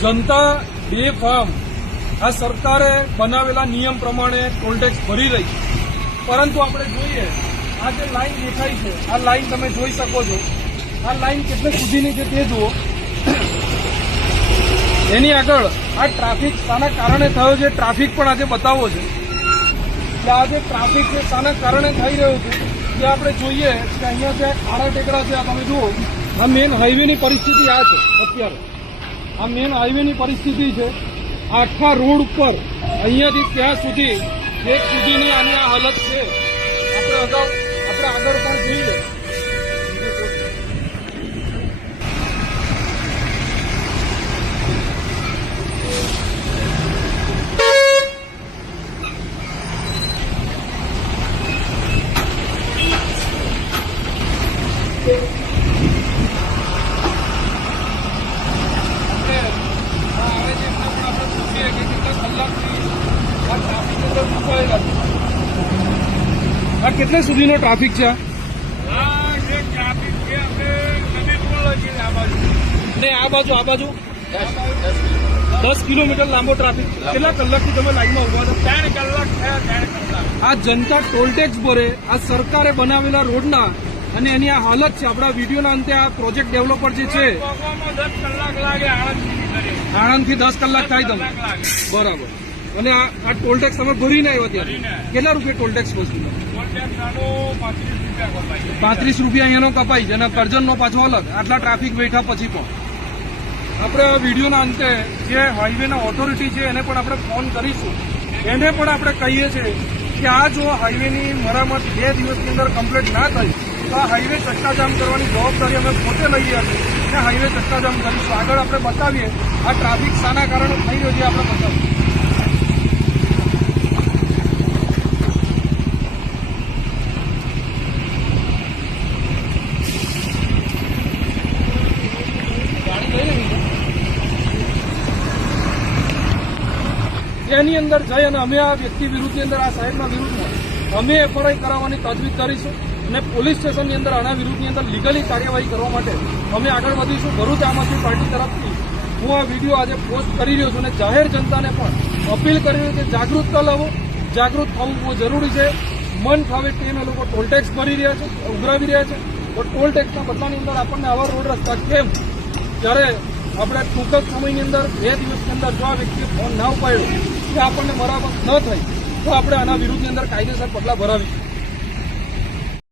જનતા બેફામ આ સરકારે બનાવેલા નિયમ પ્રમાણે ટોલટેક્સ ભરી રહી છે, પરંતુ આપણે જોઈએ આ જે લાઈન દેખાય છે, આ લાઈન તમે જોઈ શકો છો, આ લાઈન કેટલે સુધીની છે તે જુઓ. એની આગળ આ ટ્રાફિક શાના કારણે થયો છે, ટ્રાફિક પણ આજે બતાવો છે કે આ જે ટ્રાફિક છે શાના કારણે થઈ રહ્યું છે તે આપણે જોઈએ કે અહીંયા જે ખાડા ટેકરા છે, આ તમે જુઓ, આ મેન હાઈવેની પરિસ્થિતિ આ છે. અત્યારે આ મેન હાઈવેની પરિસ્થિતિ છે. આખા રોડ ઉપર અહીંયાથી ત્યાં સુધી એક સુધીની આની આ હાલત છે. આપણે આગળ પણ જોઈએ. આ કેટલા સુધીનો ટ્રાફિક છે? ને આ બાજુ 10 કિલોમીટર લાંબો ટ્રાફિક. કેટલા કલાકથી તમે લાઈનમાં ઉભા છો? 3 કલાક થયા. 3 કલાક. આ જનતા ટોલટેક્સ ભરે, આ સરકારે બનાવેલા રોડના અને એની આ હાલત છે. આપણા વિડીયોના અંતે આ પ્રોજેક્ટ ડેવલપર જે છે, 10 કલાક લાગે. આણંદથી 10 કલાક થાય તમે. બરાબર. અને આ ટોલટેક્સ તમે ભરીને આવ્યા ત્યારે કેટલા રૂપિયા ટોલટેક્સ વસૂલ? 35 રૂપિયા અહીંયાનો કપાઈ છે અને કરજણનો પાછો અલગ. આટલા ટ્રાફિક બેઠા પછી પણ આપણે આ વિડીયોના અંતે જે હાઈવેના ઓથોરિટી છે એને પણ આપણે ફોન કરીશું. એને પણ આપણે કહીએ છીએ કે આ જો હાઈવેની મરામત 2 દિવસની અંદર કમ્પ્લીટ ના થઈ તો આ હાઈવે ચક્કાજામ કરવાની જવાબદારી અમે પોતે લઈએ છીએ અને હાઈવે ચક્કાજામ કરીશું. આગળ આપણે બતાવીએ આ ટ્રાફિક શાના કારણે થઈ રહ્યો છે, આપણે બતાવીએ. એની અંદર જઈ અને અમે આ વ્યક્તિ વિરુદ્ધની અંદર, આ સાહેબના વિરુદ્ધમાં અમે એફઆઈઆર કરાવવાની તજવીજ કરીશું અને પોલીસ સ્ટેશનની અંદર આના વિરુદ્ધની અંદર લીગલી કાર્યવાહી કરવા માટે અમે આગળ વધીશું. ભરૂચ આમ આદમી પાર્ટી તરફથી હું આ વિડીયો આજે પોસ્ટ કરી રહ્યો છું અને જાહેર જનતાને પણ અપીલ કરી રહ્યો કે જાગૃતતા લાવો. જાગૃત થવું બહુ જરૂરી છે. મન ફાવે તેને લોકો ટોલટેક્સ ભરી રહ્યા છે, ઉઘરાવી રહ્યા છે, તો ટોલટેક્સના બદલાની અંદર આપણને આવા રોડ રસ્તા કેમ? જ્યારે આપણે ટૂંક જ સમયની અંદર 2 દિવસની અંદર જો આ વ્યક્તિએ ફોન ના ઉપાડ્યો કે આપણને બરાબર ન થઈ તો આપણે આના વિરુદ્ધની અંદર કાયદેસર પગલાં ભરાવીશું.